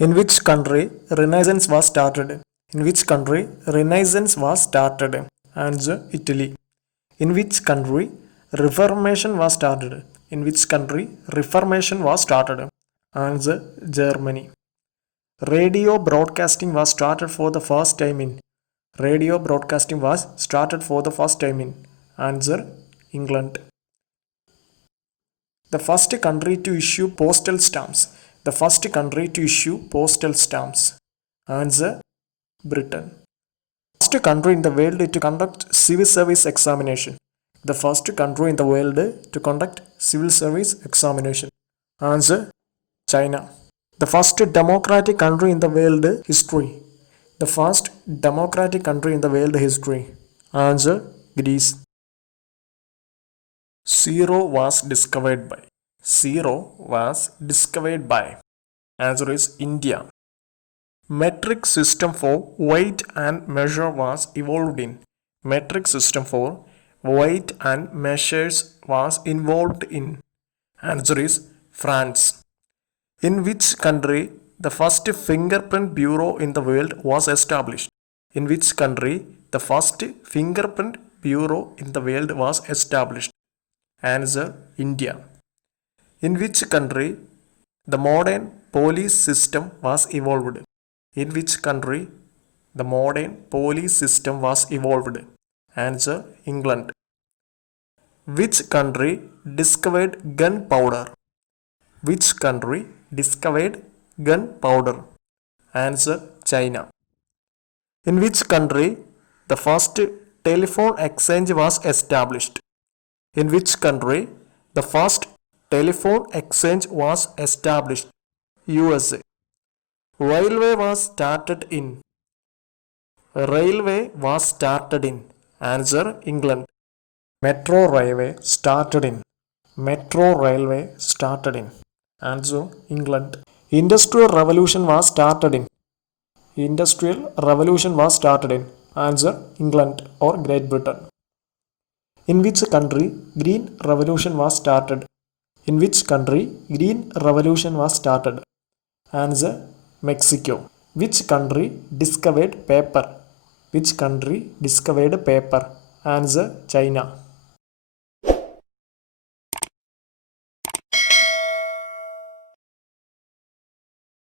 In which country Renaissance was started? In which country Renaissance was started? Answer Italy. In which country Reformation was started? In which country Reformation was started? Answer Germany. Radio broadcasting was started for the first time in. Radio broadcasting was started for the first time in. Answer England. The first country to issue postal stamps. The first country to issue postal stamps. Answer Britain. First country in the world to conduct civil service examination. The first country in the world to conduct civil service examination. Answer China. The first democratic country in the world history. The first democratic country in the world history. Answer Greece. Zero was discovered by. Zero was discovered by. Answer is India. Metric system for weight and measure was evolved in. Metric system for weight and measures was involved in. Answer is France. In which country the first fingerprint bureau in the world was established? In which country the first fingerprint bureau in the world was established? Answer India. In which country the modern police system was evolved? In which country the modern police system was evolved? Answer England. Which country discovered gunpowder? Which country discovered gunpowder? Answer China. In which country the first telephone exchange was established? In which country the first telephone exchange was established? USA. Railway was started in. Railway was started in. Answer England. Metro railway started in. Metro railway started in. Answer England. Industrial revolution was started in. Industrial revolution was started in. Answer England or Great Britain. In which country green revolution was started? In which country green revolution was started? Answer Mexico. Which country discovered paper? Which country discovered paper? Answer China.